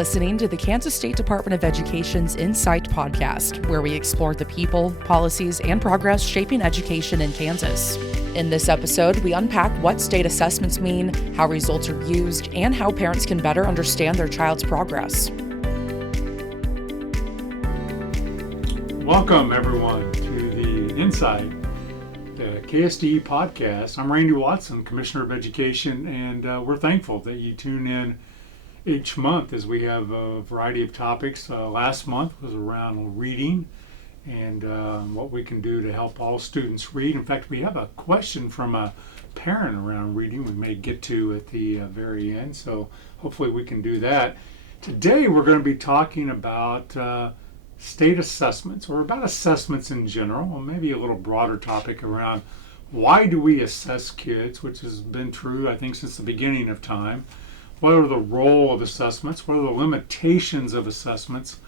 listening to the Kansas State Department of Education's Insight Podcast, where we explore the people, policies, and progress shaping education in Kansas. In this episode, we unpack what state assessments mean, how results are used, and how parents can better understand their child's progress. Welcome, everyone, to the Insight, the KSDE Podcast. I'm Randy Watson, Commissioner of Education, and we're thankful that you tune in each month as we have a variety of topics. Last month was around reading and what we can do to help all students read. In fact, we have a question from a parent around reading we may get to at the very end, so hopefully we can do that. Today we're going to be talking about state assessments, or about assessments in general, or maybe a little broader topic around why do we assess kids, which has been true, I think, since the beginning of time. What are the role of assessments? What are the limitations of assessments?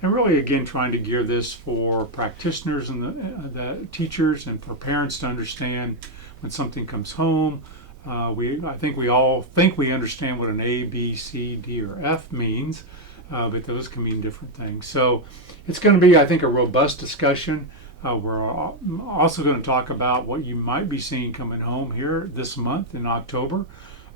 And really, again, trying to gear this for practitioners and the teachers, and for parents to understand when something comes home. I think we all think we understand what an A, B, C, D, or F means, but those can mean different things. So it's going to be, I think, a robust discussion. We're also going to talk about what you might be seeing coming home here this month in October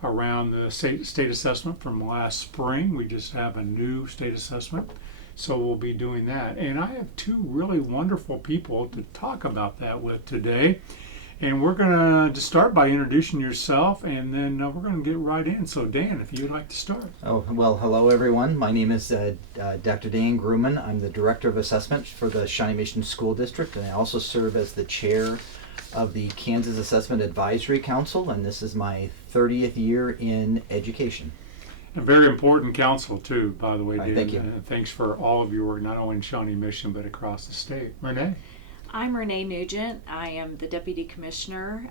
around the state assessment from last spring. We just have a new state assessment, so we'll be doing that. And I have two really wonderful people to talk about that with today. And we're going to start by introducing yourself, and then we're going to get right in. So Dan, if you'd like to start. Oh, well, hello everyone. My name is Dr. Dan Gruman. I'm the Director of Assessment for the Shawnee Mission School District, and I also serve as the Chair of the Kansas Assessment Advisory Council, and this is my 30th year in education. A very important council too, by the way, Dan. Thank you. Thanks for all of your work, not only in Shawnee Mission, but across the state. Renee? I'm Renee Nugent. I am the Deputy Commissioner,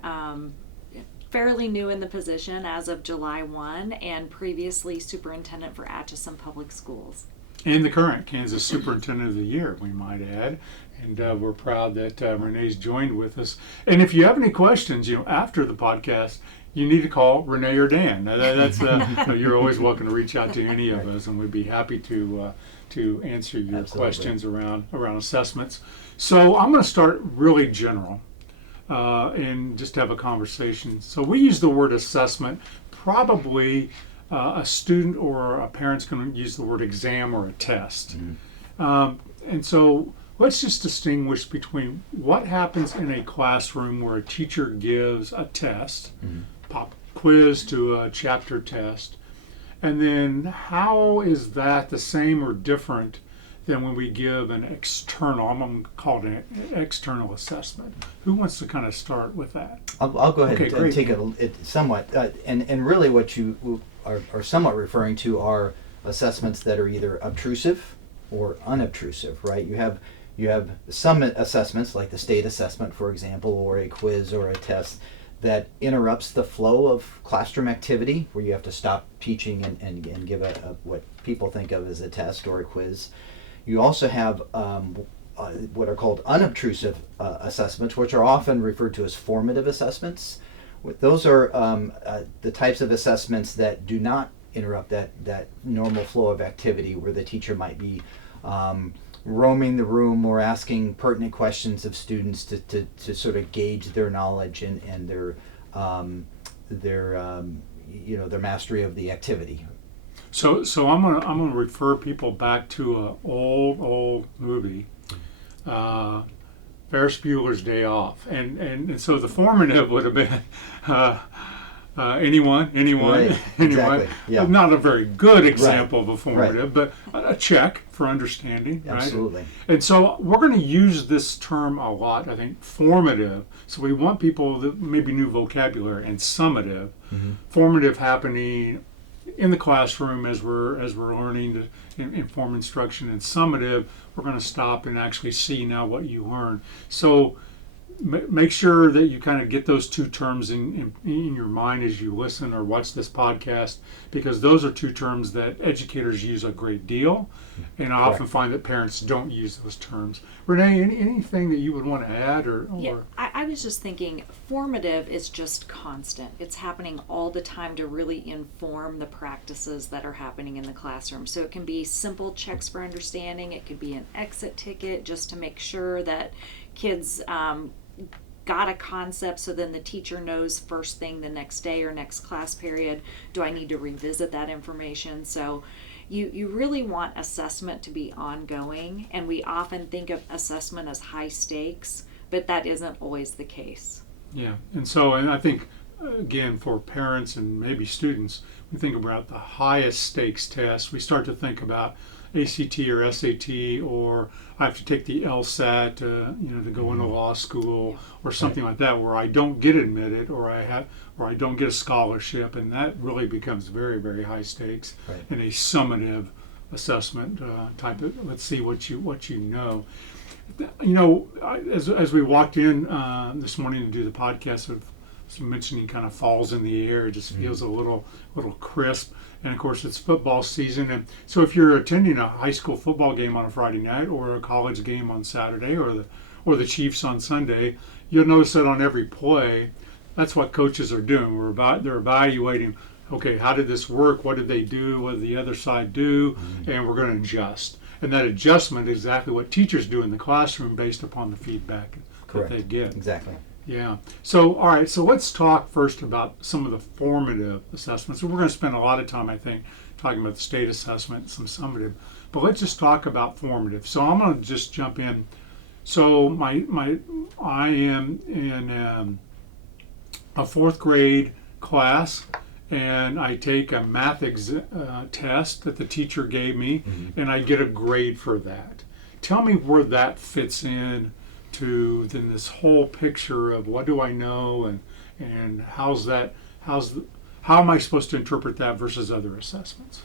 fairly new in the position as of July 1, and previously Superintendent for Atchison Public Schools. And the current Kansas Superintendent of the Year, we might add. And we're proud that Renee's joined with us. And if you have any questions, after the podcast, you need to call Renee or Dan. You're always welcome to reach out to any of us, and we'd be happy to answer your Absolutely. questions around assessments. So I'm going to start really general and just have a conversation. So we use the word assessment. Probably a student or a parent's going to use the word exam or a test. Mm-hmm. And so let's just distinguish between what happens in a classroom where a teacher gives a test, mm-hmm. pop quiz to a chapter test, and then how is that the same or different than when we give an external, I'm going to call it an external assessment. Who wants to kind of start with that? I'll go ahead Okay, and take it somewhat. And really what you are somewhat referring to are assessments that are either obtrusive or unobtrusive, right? You have some assessments, like the state assessment, for example, or a quiz or a test that interrupts the flow of classroom activity, where you have to stop teaching and give what people think of as a test or a quiz. You also have what are called unobtrusive assessments, which are often referred to as formative assessments. Those are the types of assessments that do not interrupt that normal flow of activity, where the teacher might be roaming the room or asking pertinent questions of students to sort of gauge their knowledge and their mastery of the activity. So I'm gonna refer people back to an old movie, Ferris Bueller's Day Off, and so the formative would have been anyone, Right. Exactly. Yeah. Not a very good example of a formative, Right. but a check for understanding. Absolutely. Right? And so we're going to use this term a lot, I think, formative. So we want people that maybe new vocabulary, and summative. Mm-hmm. Formative happening in the classroom as we're learning to inform instruction, and summative, we're going to stop and actually see now what you learn. So make sure that you kind of get those two terms in your mind as you listen or watch this podcast, because those are two terms that educators use a great deal, and I often find that parents don't use those terms. Renee, anything that you would want to add? Yeah, I was just thinking formative is just constant. It's happening all the time to really inform the practices that are happening in the classroom. So it can be simple checks for understanding. It could be an exit ticket just to make sure that kids got a concept, so then the teacher knows first thing the next day or next class period, do I need to revisit that information? So you really want assessment to be ongoing, and we often think of assessment as high stakes, but that isn't always the case. Yeah, and I think, again, for parents and maybe students, we think about the highest stakes test. We start to think about ACT or SAT, or I have to take the LSAT, to go into law school or something like that, where I don't get admitted or I don't get a scholarship, and that really becomes very, very high stakes and a summative assessment type of, let's see what you know. As we walked in this morning to do the podcast, of some mentioning kind of falls in the air, it just feels a little crisp. And of course, it's football season, and so if you're attending a high school football game on a Friday night, or a college game on Saturday, or the Chiefs on Sunday, you'll notice that on every play, that's what coaches are doing. They're evaluating. Okay, how did this work? What did they do? What did the other side do? And we're going to adjust. And that adjustment is exactly what teachers do in the classroom based upon the feedback that they get. Exactly. Yeah. So, all right. So let's talk first about some of the formative assessments. So we're going to spend a lot of time, I think, talking about the state assessment, some summative. But let's just talk about formative. So I'm going to just jump in. So I am in a fourth grade class, and I take a math test that the teacher gave me, and I get a grade for that. Tell me where that fits in to then this whole picture of what do I know, and how am I supposed to interpret that versus other assessments?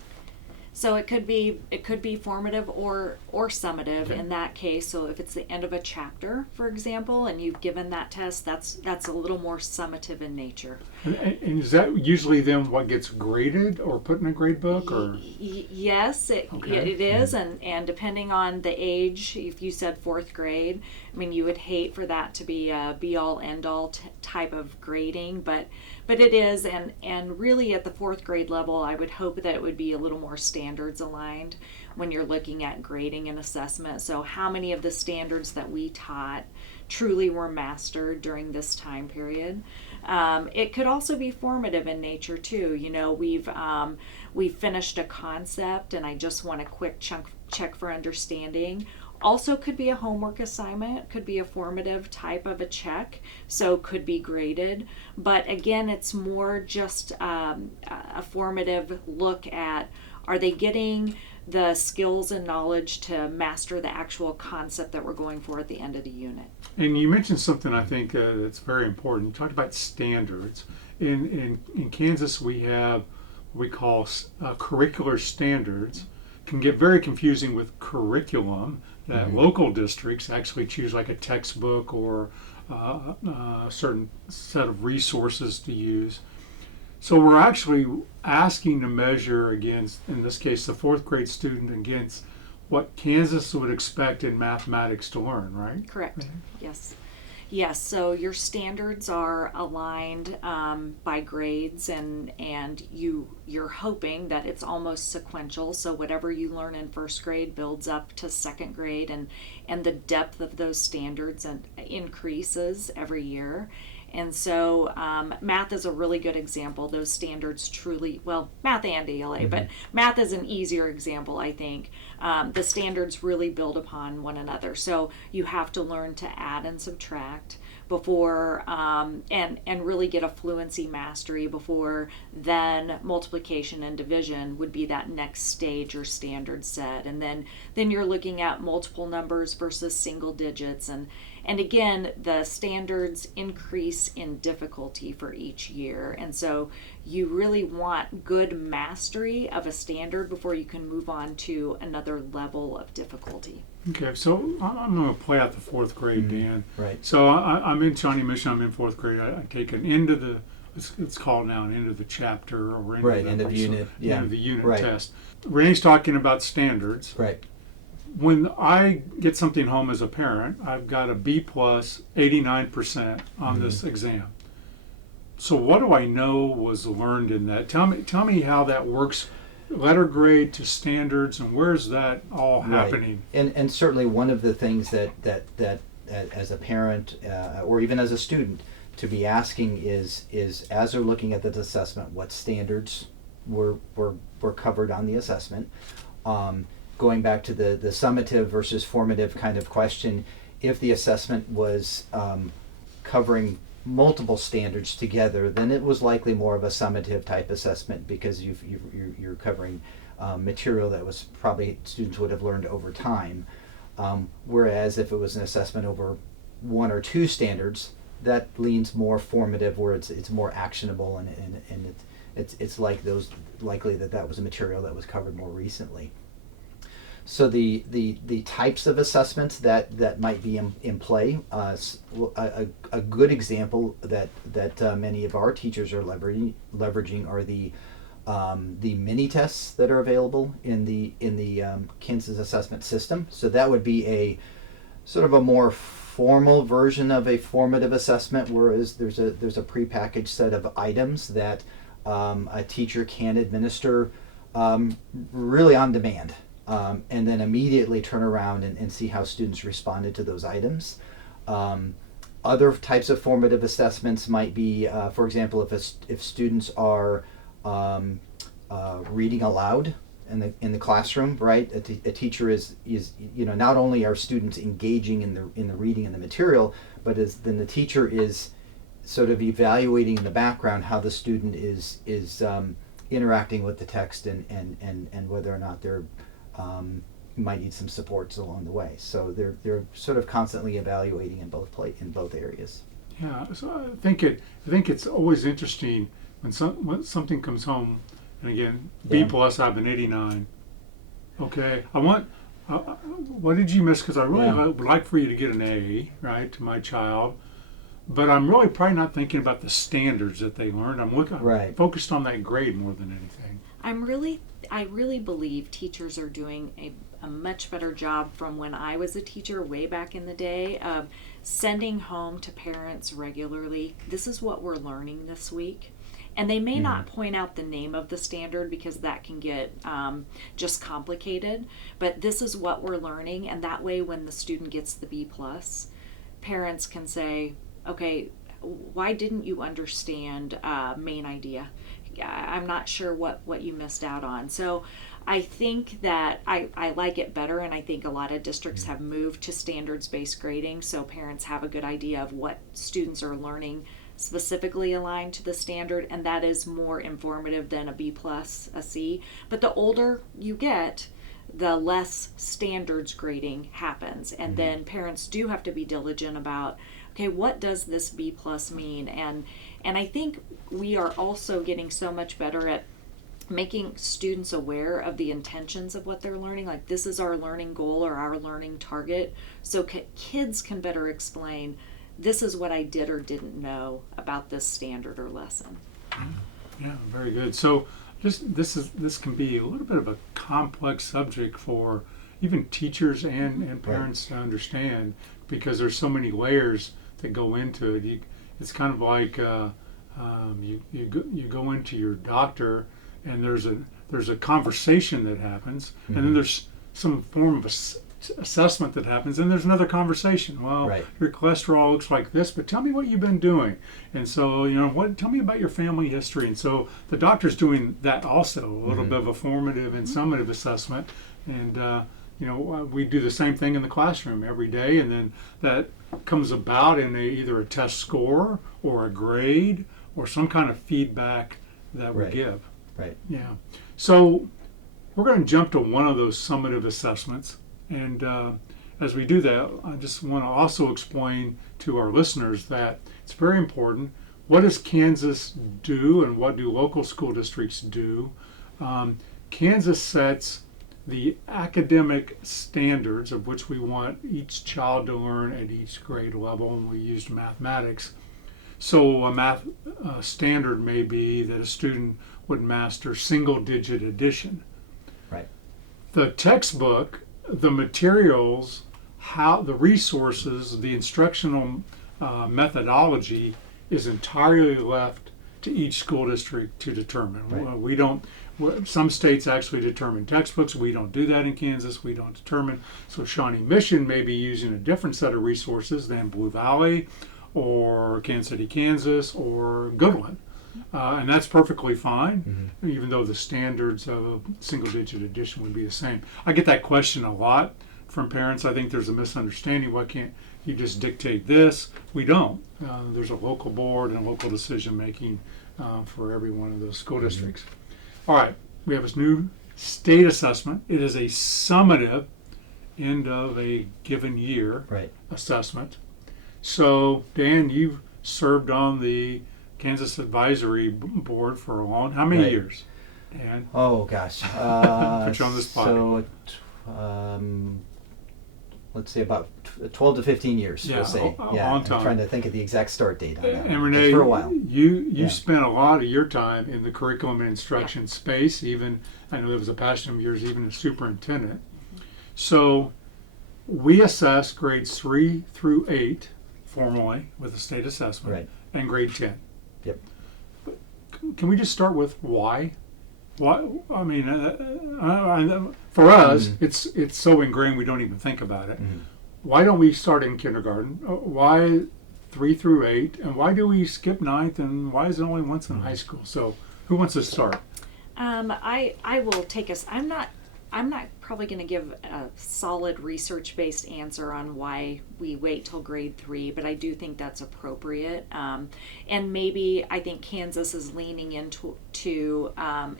So it could be formative or summative in that case. So if it's the end of a chapter, for example, and you've given that test, that's a little more summative in nature. And is that usually then what gets graded or put in a grade book? Or yes, it is, and depending on the age, if you said fourth grade, I mean, you would hate for that to be a be-all, end-all type of grading, but it is, and really at the fourth grade level, I would hope that it would be a little more standards aligned when you're looking at grading and assessment. So how many of the standards that we taught truly were mastered during this time period? It could also be formative in nature too. We've finished a concept, and I just want a quick check for understanding. Also could be a homework assignment, could be a formative type of a check, so could be graded. But again, it's more just a formative look at, are they getting the skills and knowledge to master the actual concept that we're going for at the end of the unit. And you mentioned something I think that's very important. You talked about standards. In Kansas, we have what we call curricular standards. Can get very confusing with curriculum, that local districts actually choose like a textbook or a certain set of resources to use. So we're actually asking to measure against, in this case, the fourth grade student against what Kansas would expect in mathematics to learn, right? Correct. Yes. Yes, so your standards are aligned by grades, and you're hoping that it's almost sequential. So whatever you learn in first grade builds up to second grade, and the depth of those standards increases every year. And so math is a really good example. Those standards truly, well, math and ELA, but math is an easier example, I think. The standards really build upon one another. So you have to learn to add and subtract before, and really get a fluency mastery before then multiplication and division would be that next stage or standard set. And then you're looking at multiple numbers versus single digits. And again, the standards increase in difficulty for each year. And so you really want good mastery of a standard before you can move on to another level of difficulty. Okay, so I'm going to play out the fourth grade, Dan. Right. So I'm in Shawnee Mission. I'm in fourth grade. I take an end of the, it's called now an end of the chapter or End of unit. Yeah. End of the unit Right. test. Renee's talking about standards. Right. When I get something home as a parent, I've got a B plus 89% on this exam. So what do I know was learned in that? Tell me how that works, letter grade to standards, and where's that all happening? Right. And certainly one of the things that as a parent or even as a student to be asking is as they're looking at this assessment, what standards were covered on the assessment. Going back to the summative versus formative kind of question, if the assessment was covering multiple standards together, then it was likely more of a summative type assessment because you're covering material that was probably students would have learned over time. Whereas if it was an assessment over one or two standards, that leans more formative, where it's more actionable and it's likely that was a material that was covered more recently. So the types of assessments that might be in play, a good example that many of our teachers are leveraging are the mini tests that are available in the Kansas assessment system. So that would be a sort of a more formal version of a formative assessment, whereas there's a prepackaged set of items that a teacher can administer really on demand. And then immediately turn around and see how students responded to those items. Other types of formative assessments might be, for example, if students are reading aloud in the classroom, right? A teacher is not only are students engaging in the reading and the material, but then the teacher is sort of evaluating in the background how the student is interacting with the text and whether or not they're might need some supports along the way. So they're sort of constantly evaluating in both areas. Yeah, so I think it's always interesting when something comes home, and again, B plus, I have an 89. Okay, I want. What did you miss? Because I really would like for you to get an A, right, to my child. But I'm really probably not thinking about the standards that they learned. I'm focused on that grade more than anything. I really believe teachers are doing a much better job from when I was a teacher way back in the day of sending home to parents regularly, this is what we're learning this week. And they may not point out the name of the standard because that can get just complicated, but this is what we're learning, and that way when the student gets the B+, parents can say, okay, why didn't you understand main idea? I'm not sure what you missed out on. So I think that I like it better, and I think a lot of districts have moved to standards-based grading, so parents have a good idea of what students are learning specifically aligned to the standard, and that is more informative than a B+, a C. But the older you get, the less standards grading happens, and then parents do have to be diligent about, okay, what does this B+ mean? And I think we are also getting so much better at making students aware of the intentions of what they're learning. Like, this is our learning goal or our learning target. So kids can better explain, this is what I did or didn't know about this standard or lesson. Yeah, very good. So this can be a little bit of a complex subject for even teachers and parents to understand, because there's so many layers that go into it. It's kind of like you go into your doctor, and there's a conversation that happens, and then there's some form of assessment that happens, and there's another conversation. Well, your cholesterol looks like this, but tell me what you've been doing. And so, tell me about your family history. And so the doctor's doing that also, a little bit of a formative and summative assessment. And we do the same thing in the classroom every day, and then that comes about in either a test score or a grade or some kind of feedback that we give. Right. Yeah. So we're going to jump to one of those summative assessments. And as we do that, I just want to also explain to our listeners that it's very important. What does Kansas do, and what do local school districts do? Kansas sets the academic standards of which we want each child to learn at each grade level, and we used mathematics. So a math standard may be that a student would master single-digit addition. Right. The textbook, the materials, the resources, the instructional methodology is entirely left to each school district to determine. Right. We don't. Some states actually determine textbooks. We don't do that in Kansas. We don't determine. So Shawnee Mission may be using a different set of resources than Blue Valley or Kansas City, Kansas, or Goodland. And that's perfectly fine, even though the standards of single-digit addition would be the same. I get that question a lot from parents. I think there's a misunderstanding. Why can't you just dictate this? We don't. There's a local board and local decision-making for every one of those school districts. All right, we have this new state assessment. It is a summative end of a given year assessment. So, Dan, you've served on the Kansas Advisory Board for a long, how many years, Dan? Oh, gosh. Put you on the spot. So, let's say about 12 to 15 years, we'll say. A long time. I'm trying to think of the exact start date on that. And Renee, for a while. you spent a lot of your time in the curriculum and instruction space. Even, I know it was a passion of yours, even as superintendent. So we assess grades 3 through 8 formally with a state assessment, and grade 10. Yep. Can we just start with why? Why? I mean, for us, it's so ingrained we don't even think about it. Why don't we start in kindergarten? Why 3 through 8? And why do we skip 9th? And why is it only once in high school? So, who wants to start? I will take us. I'm not probably going to give a solid research-based answer on why we wait till grade 3, but I do think that's appropriate. And maybe I think Kansas is leaning into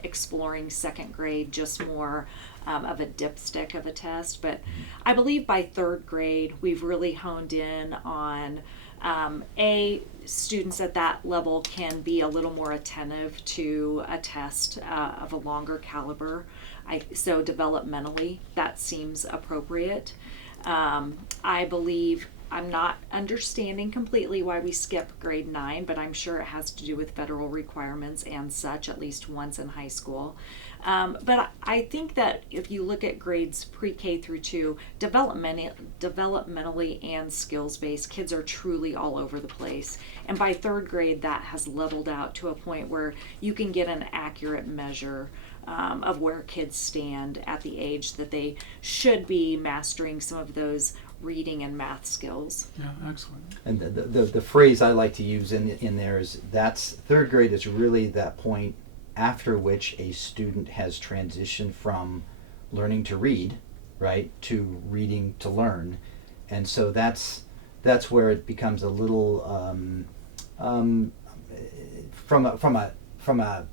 exploring second grade just more of a dipstick of a test. But I believe by third grade, we've really honed in on students at that level can be a little more attentive to a test of a longer caliber. So developmentally, that seems appropriate. I believe I'm not understanding completely why we skip grade 9, but I'm sure it has to do with federal requirements and such, at least once in high school. But I think that if you look at grades pre-K through 2, developmentally and skills-based, kids are truly all over the place. And by third grade, that has leveled out to a point where you can get an accurate measure of where kids stand at the age that they should be mastering some of those reading and math skills. Yeah, excellent. And the phrase I like to use in there is that's third grade is really that point after which a student has transitioned from learning to read, right, to reading to learn. And so that's where it becomes a little from a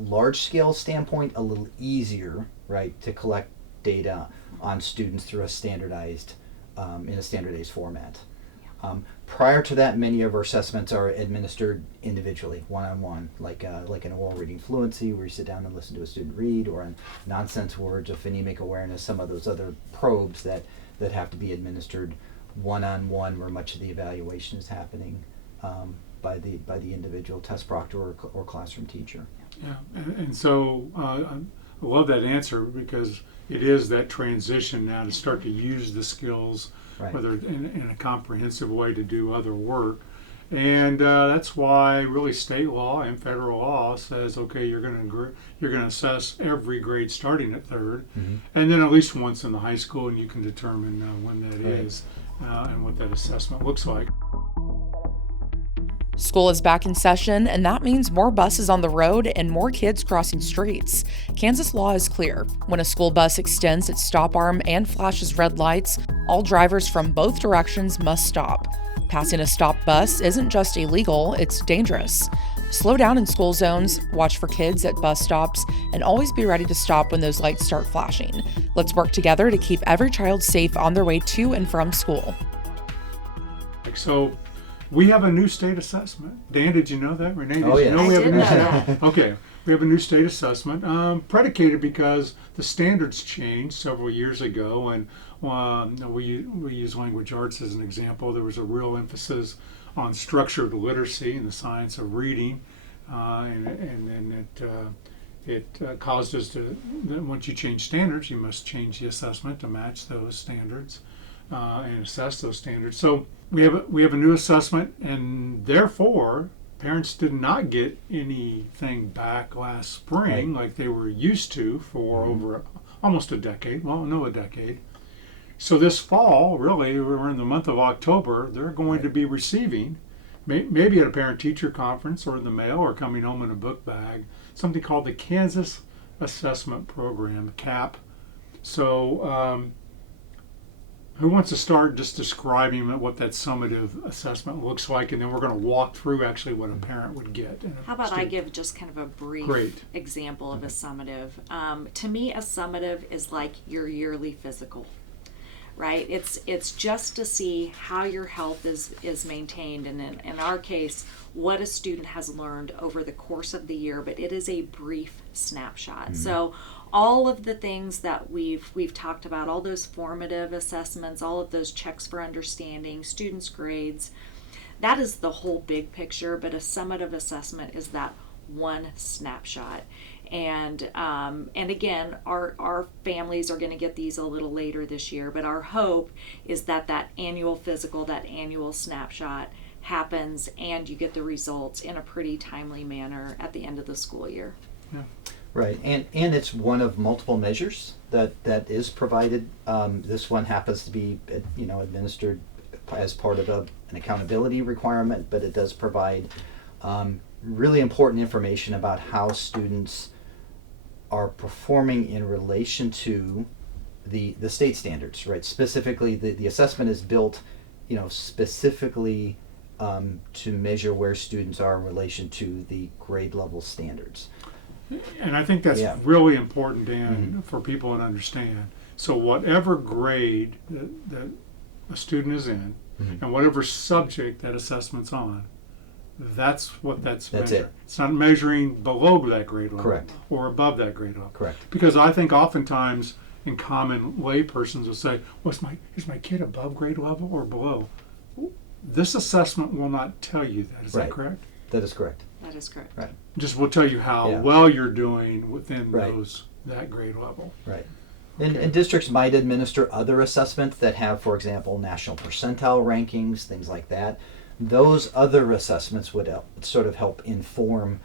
large scale standpoint, a little easier, right, to collect data on students through a standardized in a standardized format. Prior to that, many of our assessments are administered individually, one-on-one, like an oral reading fluency, where you sit down and listen to a student read, or on nonsense words, or phonemic awareness, some of those other probes that have to be administered one-on-one, where much of the evaluation is happening by the individual test proctor or classroom teacher. Yeah, and so I love that answer, because it is that transition now to start to use the skills, whether in a comprehensive way to do other work. And that's why really state law and federal law says, okay, you're going to assess every grade starting at third, and then at least once in the high school, and you can determine when that is and what that assessment looks like. School is back in session, and that means more buses on the road and more kids crossing streets. Kansas law is clear. When a school bus extends its stop arm and flashes red lights, all drivers from both directions must stop. Passing a stopped bus isn't just illegal, it's dangerous. Slow down in school zones, watch for kids at bus stops, and always be ready to stop when those lights start flashing. Let's work together to keep every child safe on their way to and from school. We have a new state assessment. Dan, did you know that? Renee, did you know we have a new state? Okay. we have a new state assessment, predicated because the standards changed several years ago, and we use language arts as an example. There was a real emphasis on structured literacy and the science of reading, and then it caused us to, once you change standards, you must change the assessment to match those standards and assess those standards. So we have a new assessment, and therefore parents did not get anything back last spring like they were used to for over almost a decade. Well, no, a decade. So this fall, really, we're in the month of October, they're going to be receiving, maybe at a parent-teacher conference or in the mail or coming home in a book bag, something called the Kansas Assessment Program, CAP. So who wants to start just describing what that summative assessment looks like, and then we're going to walk through actually what a parent would get. How about I give just kind of a brief example of a summative. To me, a summative is like your yearly physical, right? It's just to see how your health is maintained, and in our case, what a student has learned over the course of the year, but it is a brief snapshot. So all of the things that we've talked about, all those formative assessments, all of those checks for understanding, students' grades, that is the whole big picture, but a summative assessment is that one snapshot. And again, our families are going to get these a little later this year, but our hope is that annual physical, that annual snapshot happens and you get the results in a pretty timely manner at the end of the school year. Yeah. Right, and it's one of multiple measures that is provided. This one happens to be administered as part of an accountability requirement, but it does provide really important information about how students are performing in relation to the state standards. Right, specifically the assessment is built, specifically to measure where students are in relation to the grade level standards. And I think that's really important, Dan, for people to understand. So whatever grade that a student is in, and whatever subject that assessment's on, that's what that's measuring. It. It's not measuring below that grade level. Correct. Or above that grade level. Correct. Because I think oftentimes in common laypersons will say, well, is my kid above grade level or below? This assessment will not tell you that. Is that correct? That is correct. That is correct. Right. Just will tell you how well you're doing within that grade level. Right. And districts might administer other assessments that have, for example, national percentile rankings, things like that. Those other assessments would sort of help inform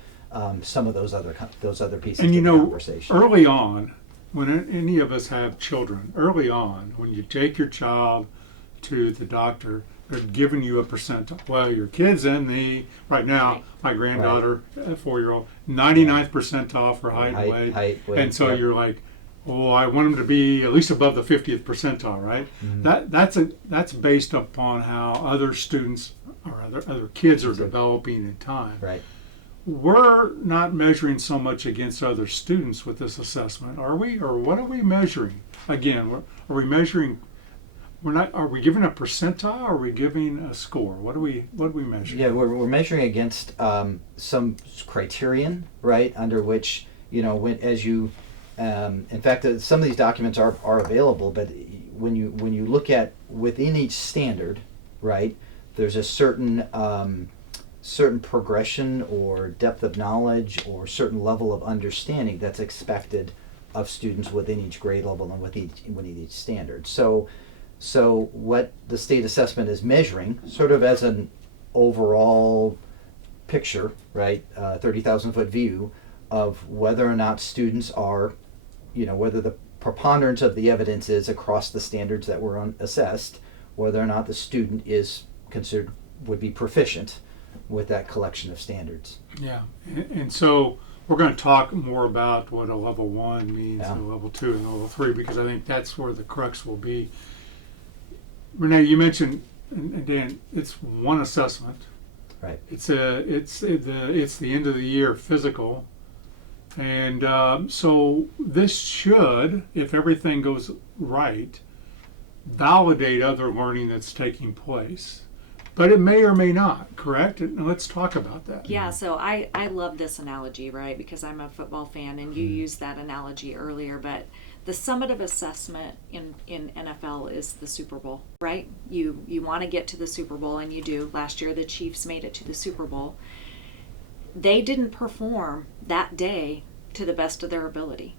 some of those other pieces of the conversation. Early on, when any of us have children, early on, when you take your child to the doctor, they're giving you a percentile. Well, your kid's in right now, my granddaughter, 4-year-old, 99th percentile for height and weight. And so you're like, I want them to be at least above the 50th percentile, right? That's based upon how other students or other kids are developing in time. Right. We're not measuring so much against other students with this assessment, are we? Or what are we measuring? Again, are we measuring? Are we giving a percentile? Or are we giving a score? What are we measuring? Yeah, we're measuring against some criterion, right? Under which in fact, some of these documents are available, but when you look at within each standard, right? There's a certain progression or depth of knowledge or certain level of understanding that's expected of students within each grade level and within each standard. So what the state assessment is measuring, sort of as an overall picture, right, 30,000-foot view of whether or not students are, whether the preponderance of the evidence is across the standards that were assessed, whether or not the student is considered would be proficient with that collection of standards. Yeah, and so we're going to talk more about what a level 1 means, and a level 2 and a level 3, because I think that's where the crux will be. Renee, you mentioned, and Dan, it's one assessment. Right. It's the end of the year physical, and so this should, if everything goes right, validate other learning that's taking place. but it may or may not, correct? And let's talk about that. Yeah, so I love this analogy, right? Because I'm a football fan, and you used that analogy earlier, but the summative assessment in NFL is the Super Bowl, right? You want to get to the Super Bowl, and you do. Last year, the Chiefs made it to the Super Bowl. They didn't perform that day to the best of their ability.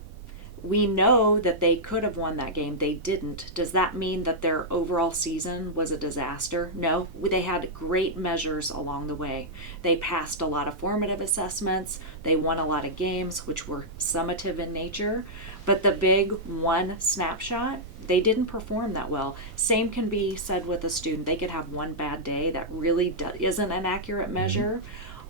We know that they could have won that game. They didn't. Does that mean that their overall season was a disaster? No. They had great measures along the way. They passed a lot of formative assessments. They won a lot of games, which were summative in nature. But the big one snapshot, they didn't perform that well. Same can be said with a student. They could have one bad day that really isn't an accurate measure.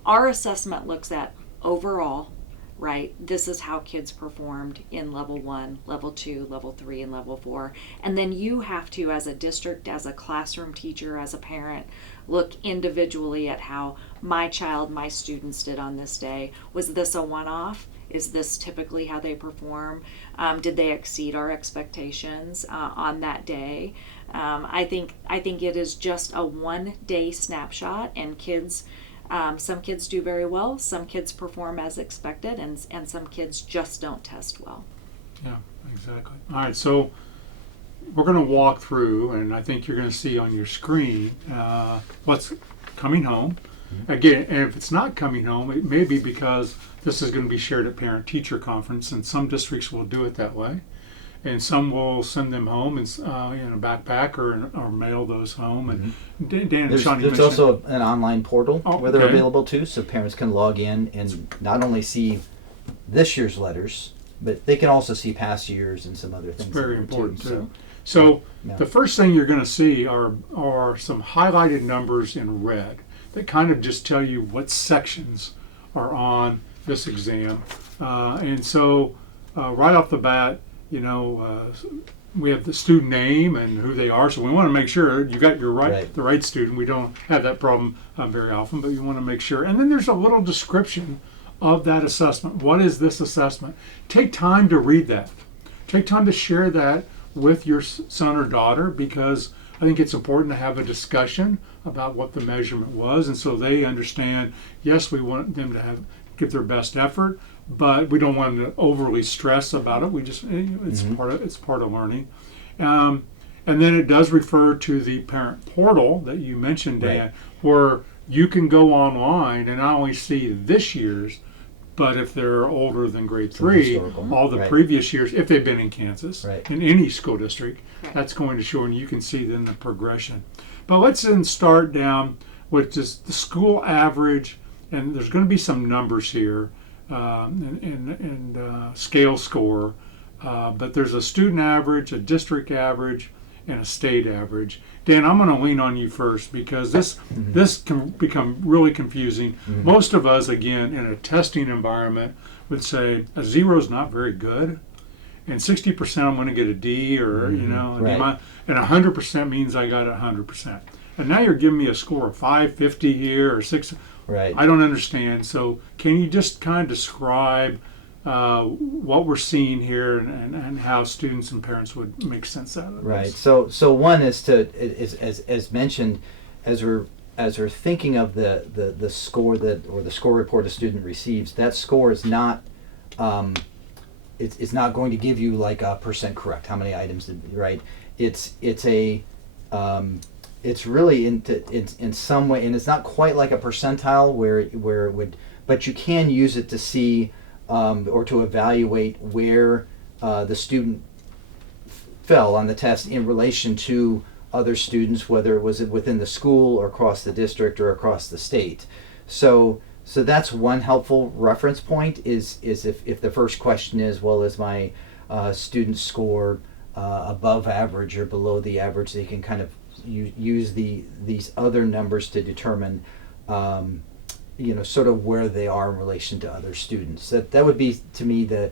Our assessment looks at overall, right? This is how kids performed in level 1, level 2, level 3, and level 4. And then you have to, as a district, as a classroom teacher, as a parent, look individually at how my child, my students did on this day. Was this a one-off? Is this typically how they perform? Did they exceed our expectations on that day? I think it is just a one-day snapshot, and kids, some kids do very well, some kids perform as expected, and some kids just don't test well. Yeah, exactly. All right, so we're going to walk through, and I think you're going to see on your screen what's coming home. Again, and if it's not coming home, it may be because this is going to be shared at parent-teacher conference, and some districts will do it that way, and some will send them home in a backpack or mail those home. And Dan and Shawnee there's also an online portal where they're okay. available too, so parents can log in and not only see this year's letters, but they can also see past years and some other things. It's very important too. So The first thing you're going to see are some highlighted numbers in red that kind of just tell you what sections are on this exam. And so right off the bat, we have the student name and who they are. So we want to make sure you got the right student. We don't have that problem very often, but you want to make sure. And then there's a little description of that assessment. What is this assessment? Take time to read that. Take time to share that with your son or daughter, because I think it's important to have a discussion about what the measurement was, and so they understand, yes, we want them to give their best effort, but we don't want them to overly stress about it. We just, it's part of learning. And then it does refer to the parent portal that you mentioned, Dan, where you can go online and not only see this year's, but if they're older than grade 3, all the previous years, if they've been in Kansas, in any school district, that's going to show, and you can see then the progression. But let's then start down with just the school average, and there's going to be some numbers here, and scale score, but there's a student average, a district average, and a state average. Dan, I'm going to lean on you first, because this can become really confusing. Most of us, again, in a testing environment, would say a 0 is not very good, and 60% I'm going to get a D, or and 100% means I got 100%. And now you're giving me a score of 550 here or 6. I don't understand. So can you just kind of describe what we're seeing here and how students and parents would make sense out of it? Right. So one is as mentioned, as we're thinking of the score or the score report a student receives, that score is not it's not going to give you like a percent correct, how many items did, right? It's really in some way, and it's not quite like a percentile where it would, but you can use it to see or to evaluate where the student fell on the test in relation to other students, whether it was within the school or across the district or across the state. So that's one helpful reference point is if the first question is, well, is my student score above average or below the average, they can kind of use these other numbers to determine sort of where they are in relation to other students. That would be, to me, the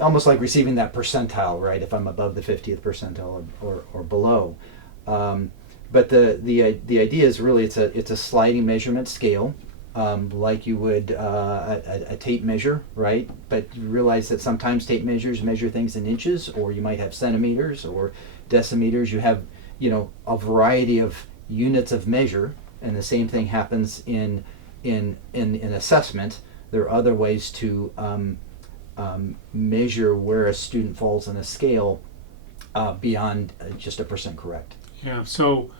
almost like receiving that percentile, right? If I'm above the 50th percentile or below. But the idea is really it's a sliding measurement scale, like you would a tape measure, right? But you realize that sometimes tape measures measure things in inches, or you might have centimeters or decimeters. You have a variety of units of measure, and the same thing happens in assessment. There are other ways to measure where a student falls on a scale beyond just a percent correct. Yeah. So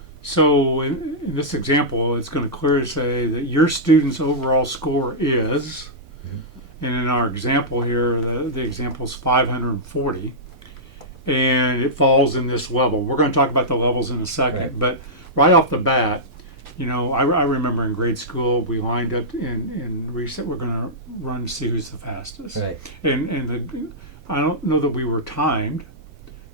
in this example, it's going to clearly say that your student's overall score is, and in our example here, the example is 540, and it falls in this level. We're going to talk about the levels in a second, Right. but right off the bat, I remember in grade school we lined up in reset. We're going to run to see who's the fastest, Right. And I don't know that we were timed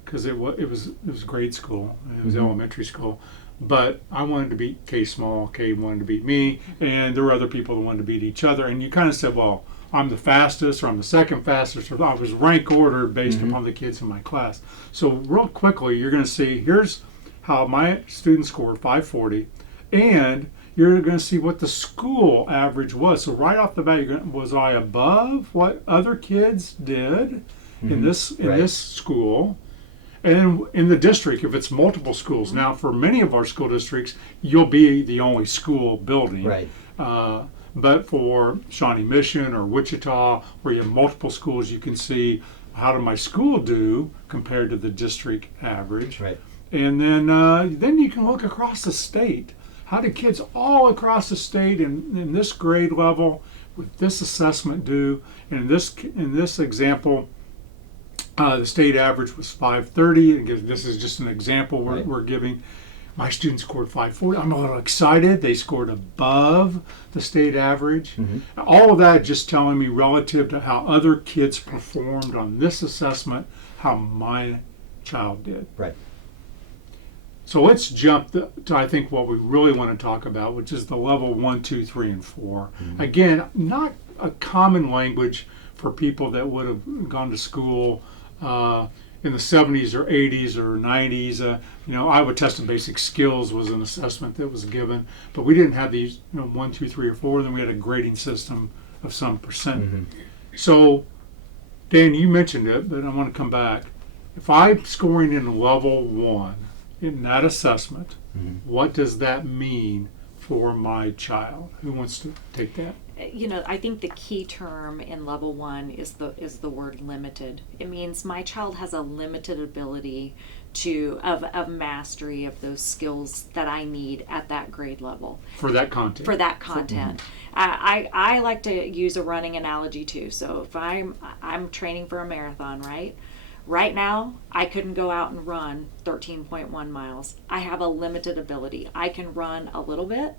because it was grade school, it was elementary school. But I wanted to beat K Small, K wanted to beat me, and there were other people that wanted to beat each other. And you kind of said, well, I'm the fastest, or I'm the second fastest, or I was rank ordered based upon the kids in my class. So real quickly, you're going to see, here's how my student scored 540, and you're going to see what the school average was. So right off the bat, was I above what other kids did in this school? And in the district, if it's multiple schools. Now, for many of our school districts, you'll be the only school building. Right. But for Shawnee Mission or Wichita, where you have multiple schools, you can see how did my school do compared to the district average. Right. And then you can look across the state. How did kids all across the state in this grade level with this assessment do? And in this example, the state average was 530. Again, this is just an example we're giving. My students scored 540. I'm a little excited. They scored above the state average. All of that just telling me relative to how other kids performed on this assessment, how my child did. Right. So let's jump to I think what we really want to talk about, which is the level 1, 2, 3, and 4. Again, not a common language for people that would have gone to school in the 70s or 80s or 90s. Iowa Test of Basic Skills was an assessment that was given, but we didn't have these 1, 2, 3, or 4. Then we had a grading system of some percent. So, Dan, you mentioned it, but I want to come back. If I'm scoring in level 1 in that assessment, what does that mean for my child? Who wants to take that? I think the key term in level 1 is the word limited. It means my child has a limited ability of mastery of those skills that I need at that grade level. For that content. I like to use a running analogy too. So if I'm training for a marathon, right? Right now, I couldn't go out and run 13.1 miles. I have a limited ability. I can run a little bit.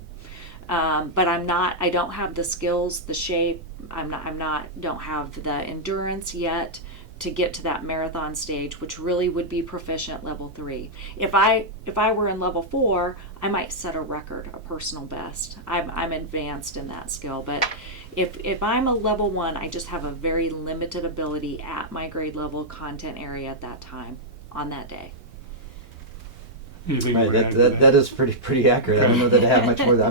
But I don't have the skills, the shape, don't have the endurance yet to get to that marathon stage, which really would be proficient level 3. If I were in level 4, I might set a record, a personal best. I'm advanced in that skill. But if I'm a level 1, I just have a very limited ability at my grade level content area at that time on that day. Right, that is pretty accurate. Okay. I don't know that I have much more. I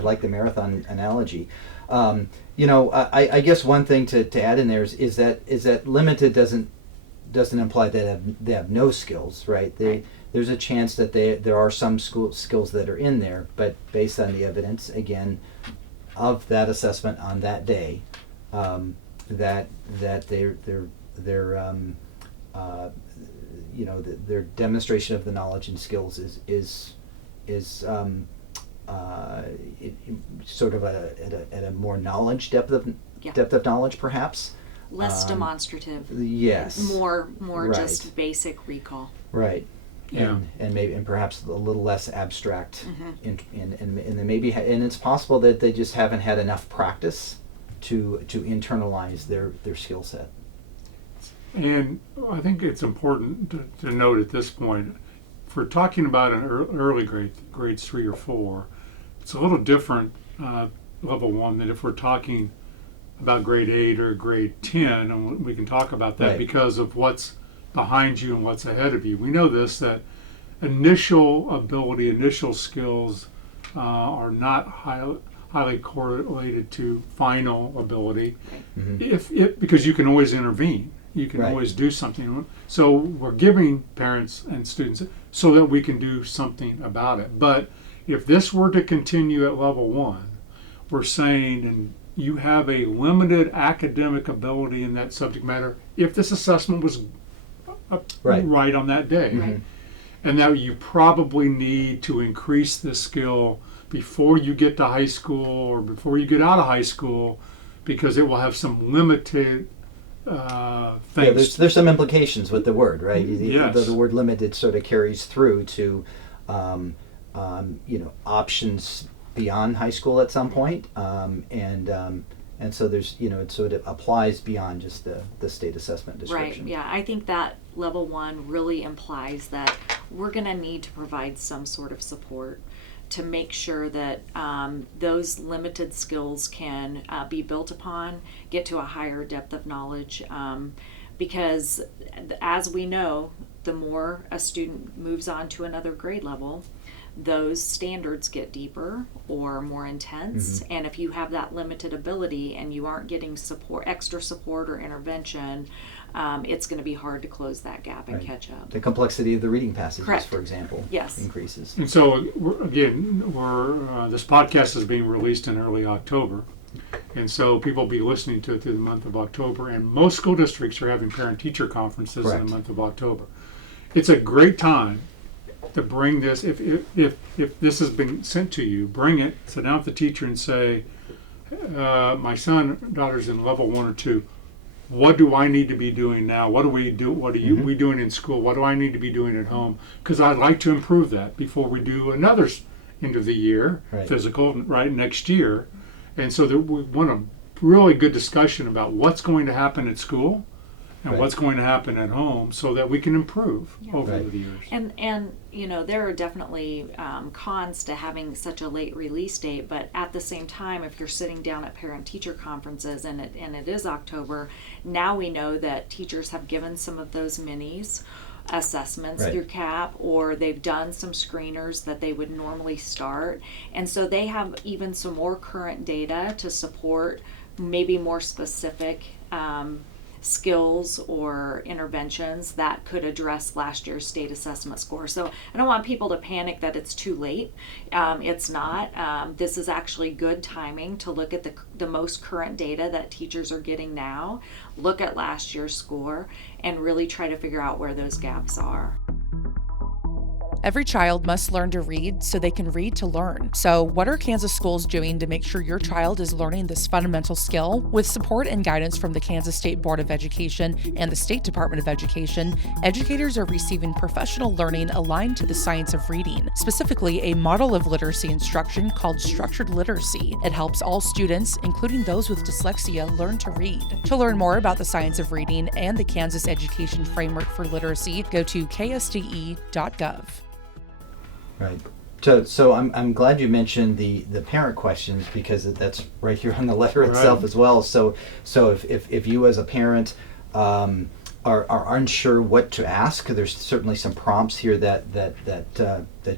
like the marathon analogy. I guess one thing to add in there is that limited doesn't imply that they have no skills, right? There's a chance that there are some skills that are in there, but based on the evidence again of that assessment on that day, that their demonstration of the knowledge and skills is sort of at a more knowledge depth of knowledge, perhaps less demonstrative. Yes, more right. Just basic recall. Right. Yeah. And perhaps a little less abstract. And maybe and it's possible that they just haven't had enough practice to internalize their skill set. And I think it's important to note at this point, if we're talking about an early grades 3 or 4, it's a little different level 1 than if we're talking about grade 8 or grade 10, and we can talk about that because of what's behind you and what's ahead of you. We know this, that initial ability, initial skills are not highly correlated to final ability, because you can always intervene. You can always do something. So we're giving parents and students so that we can do something about it. But if this were to continue at level 1, we're saying, and you have a limited academic ability in that subject matter if this assessment was right on that day. Mhm. And that you probably need to increase this skill before you get to high school or before you get out of high school, because it will have some limited things. There's some implications with the word, right? Yes. The word limited sort of carries through to options beyond high school at some point, and so there's it sort of applies beyond just the state assessment description. Right. Yeah, I think that level 1 really implies that we're going to need to provide some sort of support to make sure that those limited skills can be built upon, get to a higher depth of knowledge, because as we know, the more a student moves on to another grade level, those standards get deeper or more intense. Mm-hmm. And if you have that limited ability and you aren't getting extra support or intervention, it's going to be hard to close that gap and catch up. The complexity of the reading passages, Correct. for example, Yes. increases. And so, this podcast is being released in early October. And so people will be listening to it through the month of October. And most school districts are having parent-teacher conferences Correct. in the month of October. It's a great time to bring this. If this has been sent to you, bring it, sit down with the teacher and say, my daughter's in level 1 or 2. What do I need to be doing now? What do we do? What are we doing in school? What do I need to be doing at home? Because I'd like to improve that before we do another end of the year physical next year. And so we want a really good discussion about what's going to happen at school and what's going to happen at home, so that we can improve over the years. And there are definitely cons to having such a late release date, but at the same time, if you're sitting down at parent-teacher conferences and it is October, now we know that teachers have given some of those minis assessments through CAP, or they've done some screeners that they would normally start, and so they have even some more current data to support maybe more specific skills or interventions that could address last year's state assessment score. So I don't want people to panic that it's too late. It's not. This is actually good timing to look at the most current data that teachers are getting now, look at last year's score, and really try to figure out where those gaps are. Every child must learn to read so they can read to learn. So what are Kansas schools doing to make sure your child is learning this fundamental skill? With support and guidance from the Kansas State Board of Education and the State Department of Education, educators are receiving professional learning aligned to the science of reading, specifically a model of literacy instruction called structured literacy. It helps all students, including those with dyslexia, learn to read. To learn more about the science of reading and the Kansas Education Framework for Literacy, go to ksde.gov. Right. So I'm glad you mentioned the parent questions, because that's right here on the letter itself as well. So if you as a parent are unsure what to ask, there's certainly some prompts here that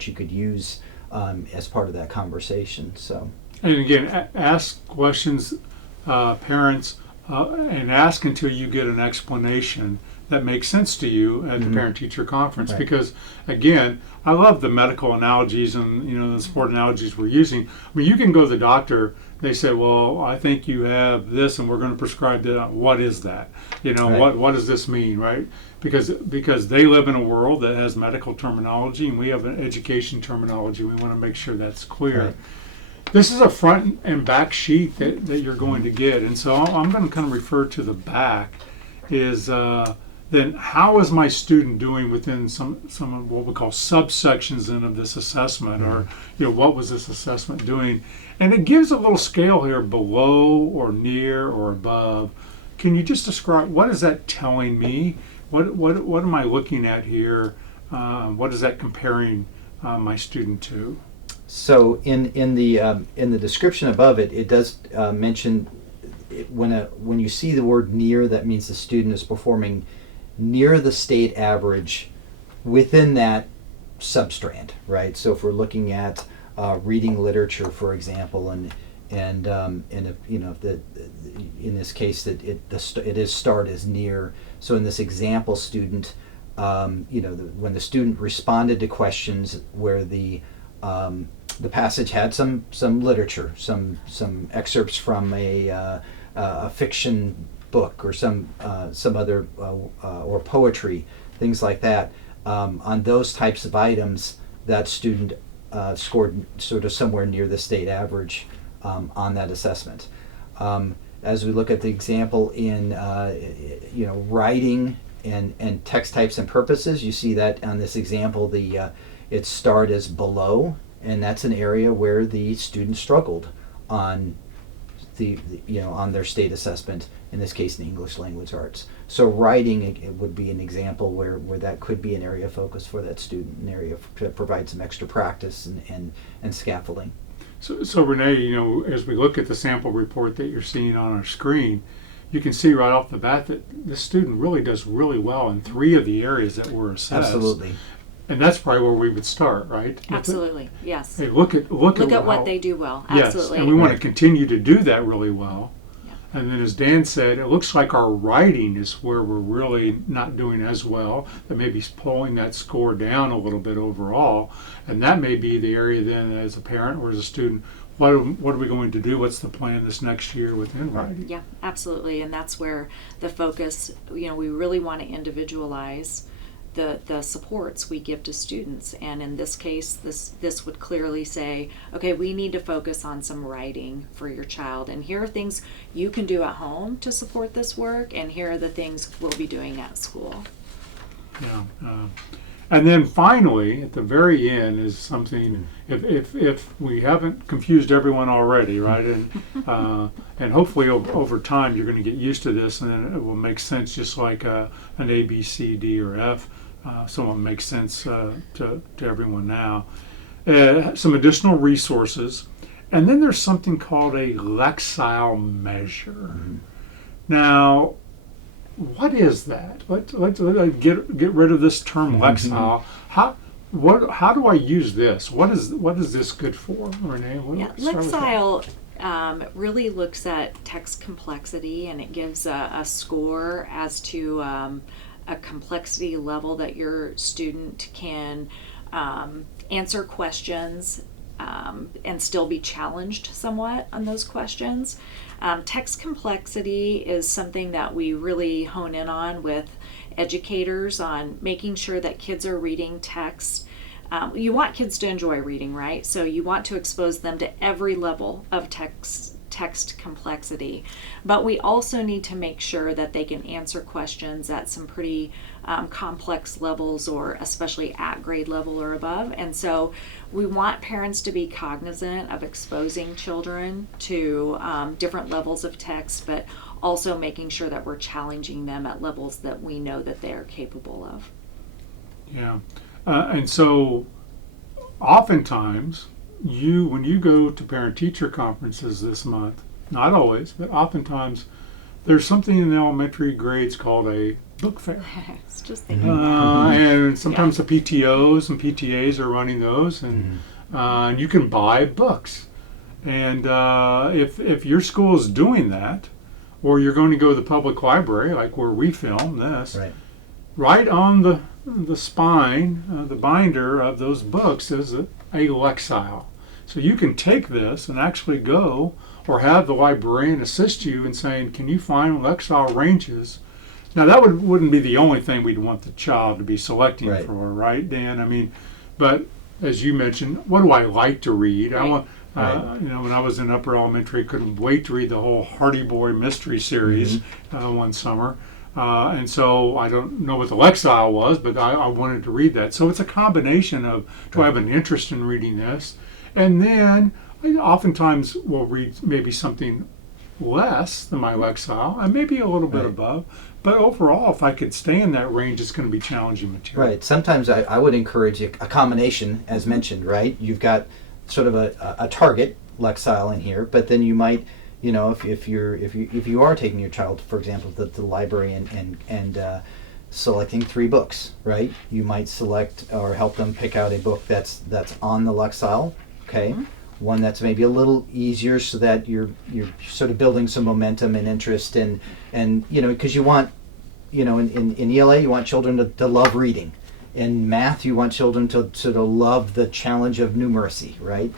you could use as part of that conversation. So. And again, ask questions, parents, and ask until you get an explanation that makes sense to you at the parent-teacher conference. Because again, I love the medical analogies and the sport analogies we're using. I mean, you can go to the doctor, they say, well, I think you have this and we're going to prescribe that. What is that? What does this mean, right? Because they live in a world that has medical terminology and we have an education terminology. We want to make sure that's clear. Right. This is a front and back sheet that you're going to get. And so I'm going to kind of refer to the back is then how is my student doing within some of what we call subsections of this assessment, or what was this assessment doing? And it gives a little scale here, below or near or above. Can you just describe what is that telling me? What am I looking at here? What is that comparing my student to? So in the description above it, it does mention when you see the word near, that means the student is performing near the state average within that substrand, right? So if we're looking at reading literature, for example, and if in this case that it is start as near. So in this example student, when the student responded to questions where the the passage had some literature, some excerpts from a fiction book or some other or poetry, things like that. On those types of items, that student scored sort of somewhere near the state average on that assessment. As we look at the example in writing and text types and purposes, you see that on this example it starred as below, and that's an area where the student struggled on on their state assessment, in this case in English language arts. So writing it would be an example where that could be an area of focus for that student, an area to provide some extra practice and scaffolding. So Renee, as we look at the sample report that you're seeing on our screen, you can see right off the bat that this student really does really well in 3 of the areas that were assessed. Absolutely. And that's probably where we would start, right? Absolutely, yes. Hey, look at what they do well. Absolutely. Yes, and we want to continue to do that really well. Yeah. And then as Dan said, it looks like our writing is where we're really not doing as well. That may be pulling that score down a little bit overall. And that may be the area then as a parent or as a student, what are we going to do? What's the plan this next year within writing? Yeah, absolutely. And that's where the focus, we really want to individualize the supports we give to students. And in this case, this would clearly say, okay, we need to focus on some writing for your child, and here are things you can do at home to support this work, and here are the things we'll be doing at school. Yeah. And then finally, at the very end, is something, if we haven't confused everyone already, right? And hopefully over time you're going to get used to this, and then it will make sense, just like an A, B, C, D, or F. Some of them make sense to everyone now. Some additional resources. And then there's something called a Lexile measure. Mm-hmm. Now, what is that? Let's get rid of this term Lexile. How do I use this? What is this good for, Renee? Lexile really looks at text complexity, and it gives a score as to a complexity level that your student can answer questions and still be challenged somewhat on those questions. Text complexity is something that we really hone in on with educators, on making sure that kids are reading text. You want kids to enjoy reading, right? So you want to expose them to every level of text complexity. But we also need to make sure that they can answer questions at some pretty complex levels, or especially at grade level or above. And so we want parents to be cognizant of exposing children to different levels of text, but also making sure that we're challenging them at levels that we know that they are capable of. Yeah. And so oftentimes, when you go to parent-teacher conferences this month, not always, but oftentimes, there's something in the elementary grades called a book fair. It's just thinking and sometimes the PTOs and PTAs are running those, and you can buy books. And if your school is doing that, or you're going to go to the public library, like where we film this, right on the spine, the binder of those books is a Lexile. So you can take this and actually go, or have the librarian assist you in saying, can you find Lexile ranges? Now that wouldn't be the only thing we'd want the child to be selecting for, right, Dan? I mean, but as you mentioned, what do I like to read? I want, when I was in upper elementary, couldn't wait to read the whole Hardy Boy mystery series one summer. And so I don't know what the Lexile was, but I wanted to read that. So it's a combination of, do I have an interest in reading this? And then I oftentimes will read maybe something less than my Lexile, and maybe a little bit above. But overall, if I could stay in that range, it's going to be challenging material. Right. Sometimes I would encourage a combination, as mentioned, right? You've got sort of a target Lexile in here, but then you might, if you are taking your child, for example, to the library and selecting 3 books, right? You might select or help them pick out a book that's on the Lexile, okay? One that's maybe a little easier, so that you're sort of building some momentum and interest, and because you want, in ELA you want children to love reading, in math, you want children to sort of love the challenge of numeracy, right?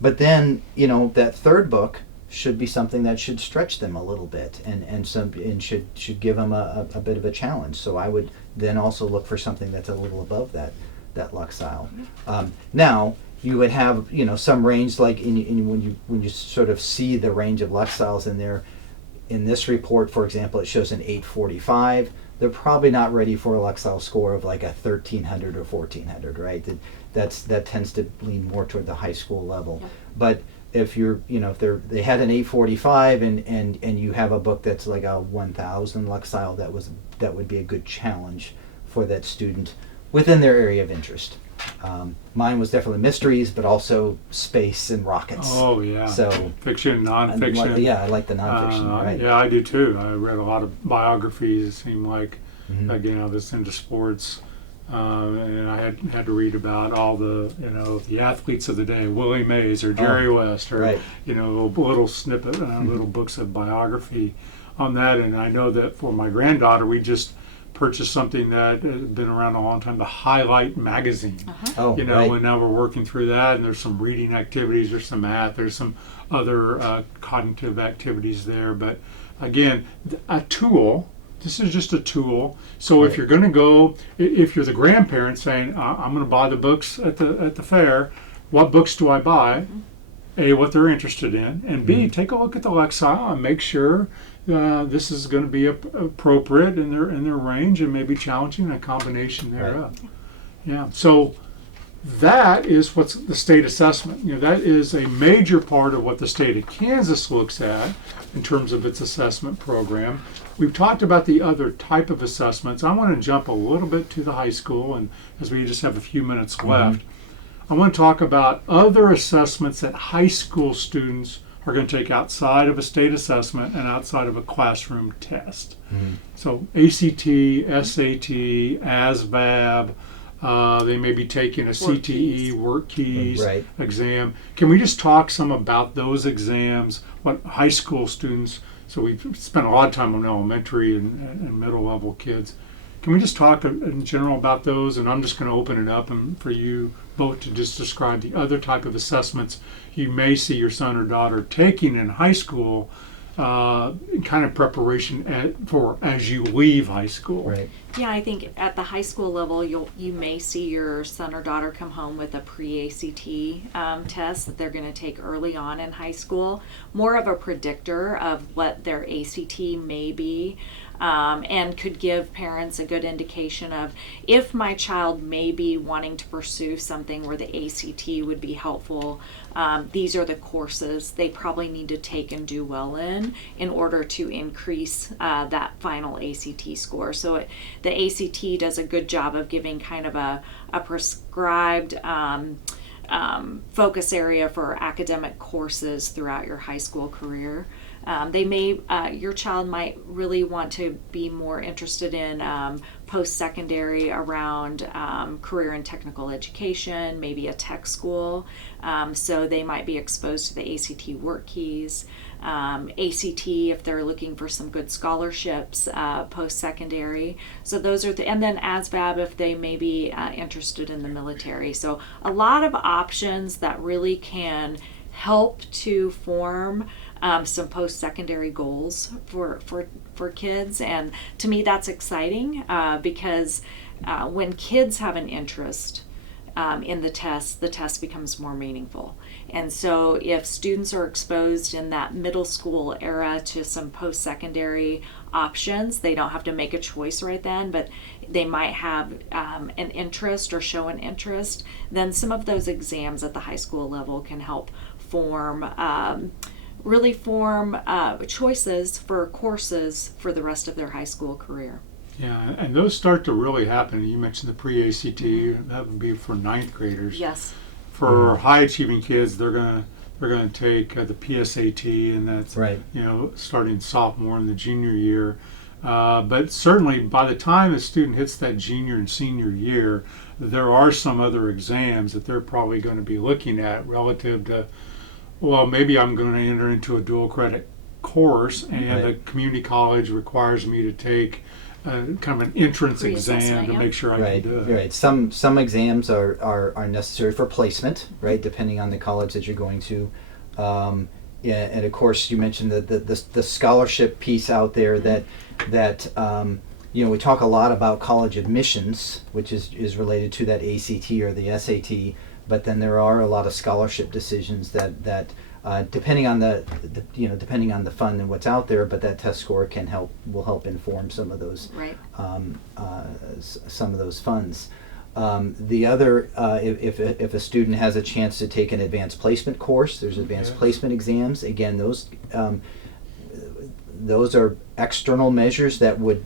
But then, that third book should be something that should stretch them a little bit and should give them a bit of a challenge. So I would then also look for something that's a little above that Luxile. Now you would have some range, like when you sort of see the range of Luxiles in there. In this report, for example, it shows an 845. They're probably not ready for a Luxile score of like a 1300 or 1400, right? That tends to lean more toward the high school level. Yeah. But if you're, if they had an 845 and you have a book that's like a 1000 Luxile, that would be a good challenge for that student within their area of interest. Mine was definitely mysteries, but also space and rockets. Oh yeah. So fiction, nonfiction. Yeah, I like the nonfiction. Right. Yeah, I do too. I read a lot of biographies. It seemed like, Mhm. again, I was into sports, and I had to read about all the the athletes of the day, Willie Mays or Jerry West, or right. Little snippet, little books of biography on that. And I know that for my granddaughter, we just purchased something that had been around a long time, the Highlight magazine. Oh, And now we're working through that, and there's some reading activities, there's some math, there's some other cognitive activities there. But again, a tool. This is just a tool. So Right. if you're going to go, if you're the grandparent saying, I'm going to buy the books at the fair, what books do I buy? A, what they're interested in, and B, take a look at the Luxile and make sure this is going to be appropriate in their range and maybe challenging, a combination thereof. Yeah. So that is what's the state assessment. That is a major part of what the state of Kansas looks at in terms of its assessment program. We've talked about the other type of assessments. I want to jump a little bit to the high school, and as we just have a few minutes left, I want to talk about other assessments that high school students are going to take outside of a state assessment and outside of a classroom test. So ACT, SAT, ASVAB, they may be taking a CTE, work keys Right. exam. Can we just talk some about those exams, what high school students, so we've spent a lot of time on elementary and middle level kids. Can we just talk in general about those? And I'm just going to open it up for you both to just describe the other type of assessments you may see your son or daughter taking in high school, kind of preparation for as you leave high school. Right. Yeah, I think at the high school level, you may see your son or daughter come home with a pre-ACT test that they're going to take early on in high school, more of a predictor of what their ACT may be. And could give parents a good indication of if my child may be wanting to pursue something where the ACT would be helpful. These are the courses they probably need to take and do well in order to increase that final ACT score. So the ACT does a good job of giving kind of a prescribed focus area for academic courses throughout your high school career. Your child might really want to be more interested in post-secondary around career and technical education, maybe a tech school. So they might be exposed to the ACT work keys. ACT if they're looking for some good scholarships post-secondary. So those are and then ASVAB if they may be interested in the military. So a lot of options that really can help to form some post-secondary goals for kids, and to me that's exciting because when kids have an interest in the test becomes more meaningful. And so if students are exposed in that middle school era to some post-secondary options, they don't have to make a choice right then, but they might have an interest or show an interest, then some of those exams at the high school level can help form choices for courses for the rest of their high school career. Yeah, and those start to really happen. You mentioned the pre-ACT, that would be for ninth graders. Yes. For high achieving kids, they're gonna take the PSAT, and that's Right. Starting sophomore and the junior year. But certainly by the time a student hits that junior and senior year, there are some other exams that they're probably going to be looking at relative to, well, maybe I'm going to enter into a dual credit course, and Right. the community college requires me to take kind of an entrance exam Pre-assessment, to yeah. make sure I Right, can do it. right. Some exams are necessary for placement, right? Depending on the college that you're going to. Yeah, and of course you mentioned the scholarship piece out there that we talk a lot about college admissions, which is related to that ACT or the SAT, but then there are a lot of scholarship decisions that depending on depending on the fund and what's out there, but that test score will help inform some of those Right. some of those funds. The other, if a student has a chance to take an advanced placement course, there's advanced Yes. placement exams. Again, those are external measures that would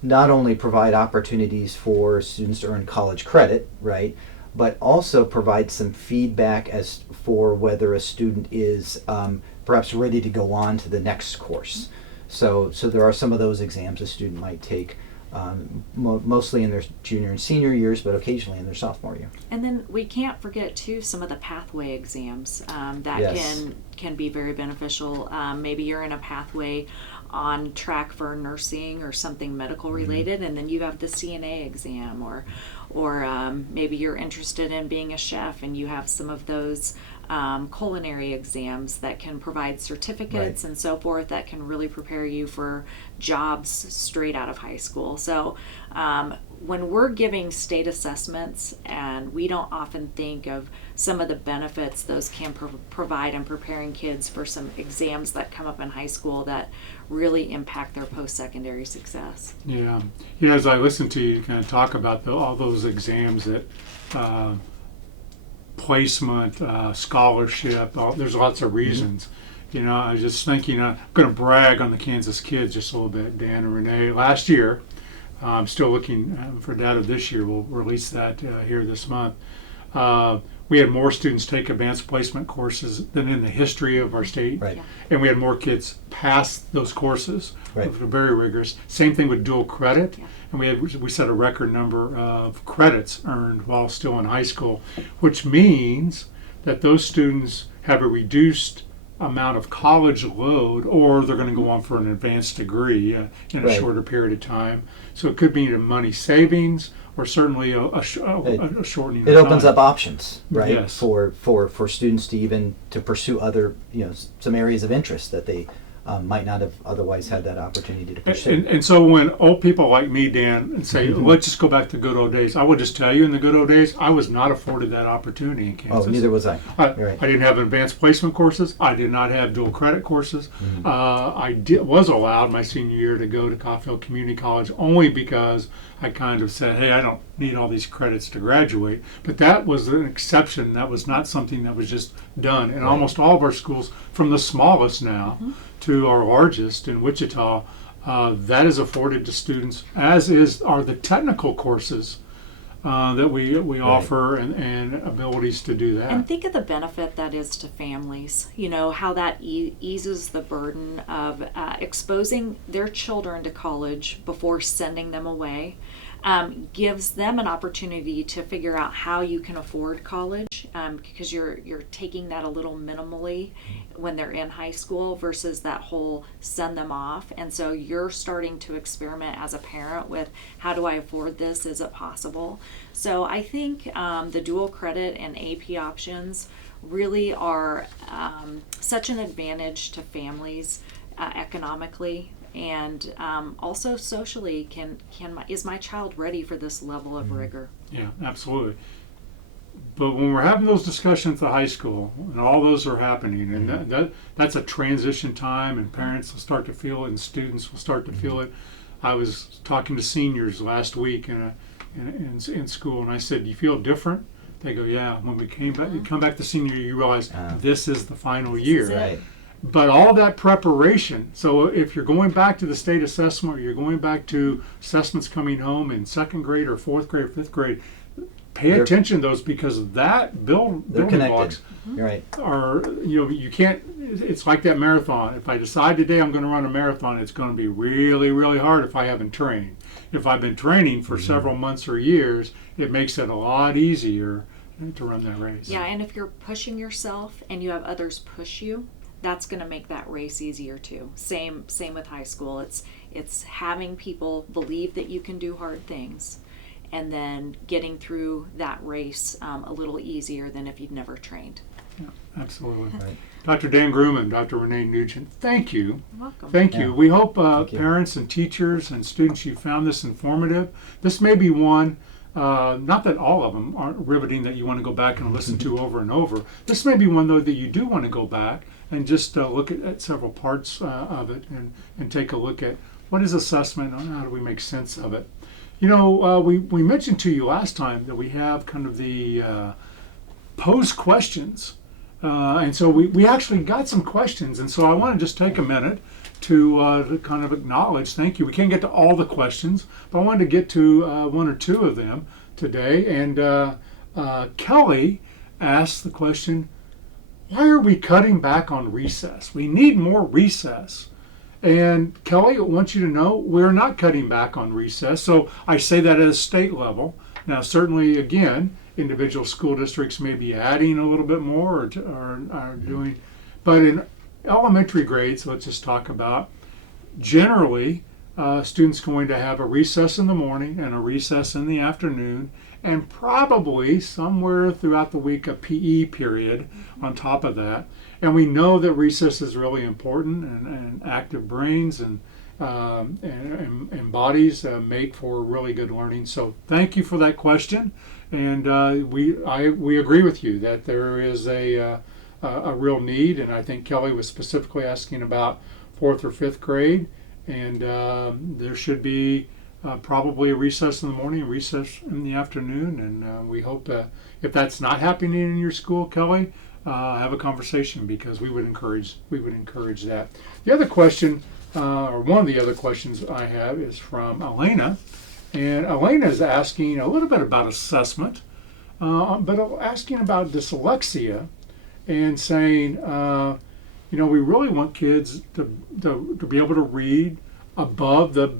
not only provide opportunities for students to earn college credit, right, but also provide some feedback as for whether a student is perhaps ready to go on to the next course. So there are some of those exams a student might take. Mostly in their junior and senior years, but occasionally in their sophomore year. And then we can't forget too some of the pathway exams that Yes. can be very beneficial. Maybe you're in a pathway on track for nursing or something medical related, and then you have the CNA exam, or maybe you're interested in being a chef and you have some of those culinary exams that can provide certificates Right. and so forth that can really prepare you for jobs straight out of high school. So when we're giving state assessments, and we don't often think of some of the benefits those can provide in preparing kids for some exams that come up in high school that really impact their post-secondary success. Yeah. As I listen to you kind of talk about all those exams that placement, scholarship, there's lots of reasons. I was just thinking, I'm going to brag on the Kansas kids just a little bit, Dan and Renee. Last year, I'm still looking for data this year. We'll release that here this month. We had more students take advanced placement courses than in the history of our state. Right. Yeah. And we had more kids pass those courses. Right. Which were very rigorous. Same thing with dual credit. Yeah. And we set a record number of credits earned while still in high school, which means that those students have a reduced amount of college load, or they're going to go on for an advanced degree in a Right. shorter period of time. So it could be money savings, or certainly a shortening of It opens time. up options, right, Yes. for students to pursue other, some areas of interest that they might not have otherwise had that opportunity to pursue. And so when old people like me, Dan, say, let's just go back to good old days, I would just tell you, in the good old days, I was not afforded that opportunity in Kansas. Neither was I. I Right. didn't have advanced placement courses. I did not have dual credit courses. I was allowed my senior year to go to Caulfield Community College only because I kind of said, hey, I don't need all these credits to graduate. But that was an exception. That was not something that was just done. And almost all of our schools, from the smallest now to our largest in Wichita, that is afforded to students, as are the technical courses that we offer, and abilities to do that. And think of the benefit that is to families, how that eases the burden of exposing their children to college before sending them away. Gives them an opportunity to figure out how you can afford college, because you're taking that a little minimally when they're in high school versus that whole send them off. And so you're starting to experiment as a parent with, how do I afford this? Is it possible? So I think the dual credit and AP options really are such an advantage to families economically. And also socially, is my child ready for this level of rigor? Yeah, absolutely. But when we're having those discussions at high school, and all those are happening, and that's a transition time, and parents will start to feel it, and students will start to feel it. I was talking to seniors last week in school, and I said, "Do you feel different?" They go, "Yeah." When we come back to senior year, you realize this is the final year. Right. But all that preparation, so if you're going back to the state assessment, or you're going back to assessments coming home in second grade or fourth grade or fifth grade, pay attention to those, because that building connected. blocks You're right. are, you can't, it's like that marathon. If I decide today I'm going to run a marathon, it's going to be really, really hard if I haven't trained. If I've been training for several months or years, it makes it a lot easier to run that race. Yeah, and if you're pushing yourself and you have others push you, that's going to make that race easier too. Same with high school. It's having people believe that you can do hard things, and then getting through that race a little easier than if you'd never trained. Yeah, absolutely. Right. Dr. Dan Gruman, Dr. Renee Nugent, thank you. You're welcome. Thank you. Yeah. We hope you. parents and teachers and students, you found this informative. This may be one, not that all of them aren't riveting that you want to go back and listen to over and over. This may be one, though, that you do want to go back and just look at several parts of it and take a look at what is assessment and how do we make sense of it. You know, we mentioned to you last time that we have kind of the pose questions. And so we actually got some questions, and so I want to just take a minute to kind of acknowledge, thank you. We can't get to all the questions, but I wanted to get to one or two of them today. And Kelly asked the question, why are we cutting back on recess? We need more recess. And Kelly, I want you to know we're not cutting back on recess. So I say that at a state level. Now, certainly, again, individual school districts may be adding a little bit more or are doing, but in elementary grades, let's just talk about, generally, students going to have a recess in the morning and a recess in the afternoon, and probably somewhere throughout the week a PE period on top of that. And we know that recess is really important, and active brains and bodies make for really good learning. So thank you for that question. And we agree with you that there is a real need, and I think Kelly was specifically asking about 4th or 5th grade, and there should be probably a recess in the morning, a recess in the afternoon, and we hope if that's not happening in your school, Kelly, have a conversation, because we would encourage that. The other question, or one of the other questions I have, is from Elena. And Elena is asking a little bit about assessment, but asking about dyslexia, and saying, we really want kids to be able to read above the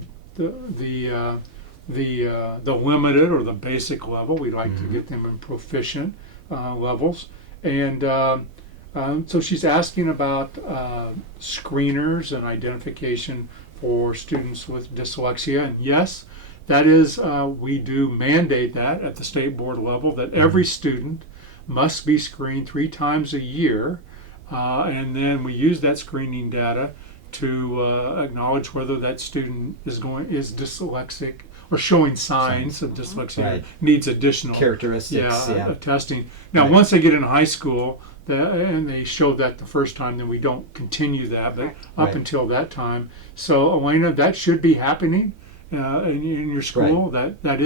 limited or the basic level. We like to get them in proficient levels, and so she's asking about screeners and identification for students with dyslexia. And yes, that is, we do mandate that at the state board level, that every student must be screened 3 times a year, and then we use that screening data to acknowledge whether that student is dyslexic or showing signs of dyslexia, right, needs additional characteristics, testing. Now, right, once they get in high school, and they show that the first time, then we don't continue that, but up right, until that time. So, Elena, that should be happening in your school. Right. That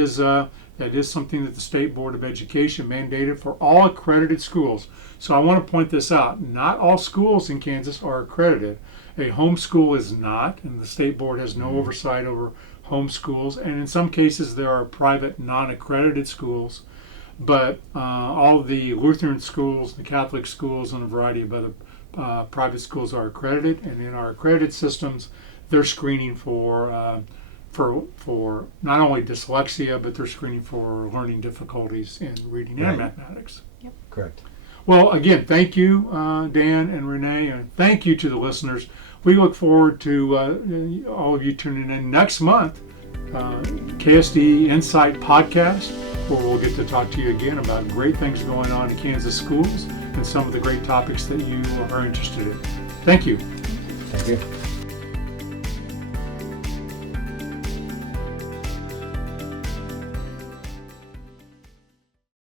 is something that the State Board of Education mandated for all accredited schools. So I want to point this out. Not all schools in Kansas are accredited. A homeschool is not, and the State Board has no oversight over homeschools. And in some cases, there are private non-accredited schools. But all the Lutheran schools, the Catholic schools, and a variety of other private schools are accredited. And in our accredited systems, they're screening for not only dyslexia, but they're screening for learning difficulties in reading and mathematics. Yep. correct. Well, again, thank you, Dan and Renee, and thank you to the listeners. We look forward to all of you tuning in next month, KSDE Insight Podcast, where we'll get to talk to you again about great things going on in Kansas schools and some of the great topics that you are interested in. Thank you. Thank you.